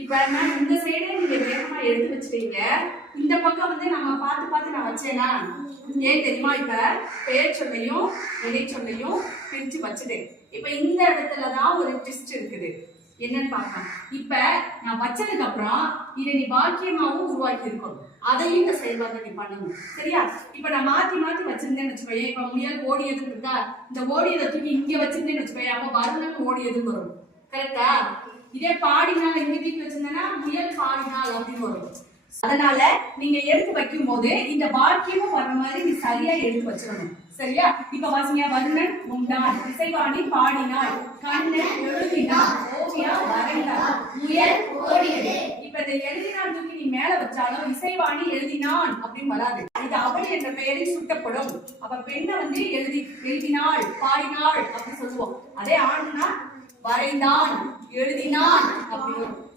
இப்ப நான் இந்த சைடே நீங்க வேகமா எடுத்து வச்சுட்டீங்க. இந்த பக்கம் வந்து நம்ம பார்த்து நான் வச்சேனா ஏன் தெரியுமா? இப்ப பெயர் சொல்லையும் இடைச்சொல்லையும் பிரிச்சு வச்சுட்டேன். இப்ப இந்த இடத்துல தான் ஒரு ட்விஸ்ட் இருக்குது. என்னன்னு பார்க்கலாம். இப்ப நான் வச்சதுக்கு அப்புறம் இதை நீ வாக்கியமாவும் உருவாக்கி இருக்கணும். அதையும் இந்த செயல்பாட்டை நீ பண்ணணும். சரியா? இப்ப நான் மாத்தி வச்சிருந்தேன்னு வச்சுக்கோயே. இப்ப முயல் ஓடியதுன்னு இருக்கா, இந்த ஓடியதை தூக்கி இங்க வச்சிருந்தேன்னு வச்சுக்கோயே, அப்ப வருணன் ஓடியதுன்னு வரும். கரெக்டா? இதே பாடினால இங்க தூக்கி வச்சிருந்தேன்னா முயல் பாடினால் அப்படின்னு வரும். அதனால நீங்க எடுத்து வைக்கும் போது இந்த வாக்கியமும் வர மாதிரி நீ சரியா எடுத்து வச்சிடணும். சரியா? இப்ப வாசிங்க. வருணன் உண்டான், இசைவாணி பாடினாள், கண்ணன் எழுதினான், ஓவியா வரைந்தாள், முயல் ஓடியது. இப்ப இந்த எழுதினான் தூக்கி நீ மேல வச்சாலும் இசைவாணி எழுதினான் அப்படின்னு வராது. இது அவள் என்ற பெயரில் சுட்டப்படும். அப்ப பெண்ணை வந்து எழுதினாள் பாடினாள் அப்படின்னு சொல்லுவோம். அதே ஆண்னா வரைந்தான் எழுதினான் அப்படின்னு.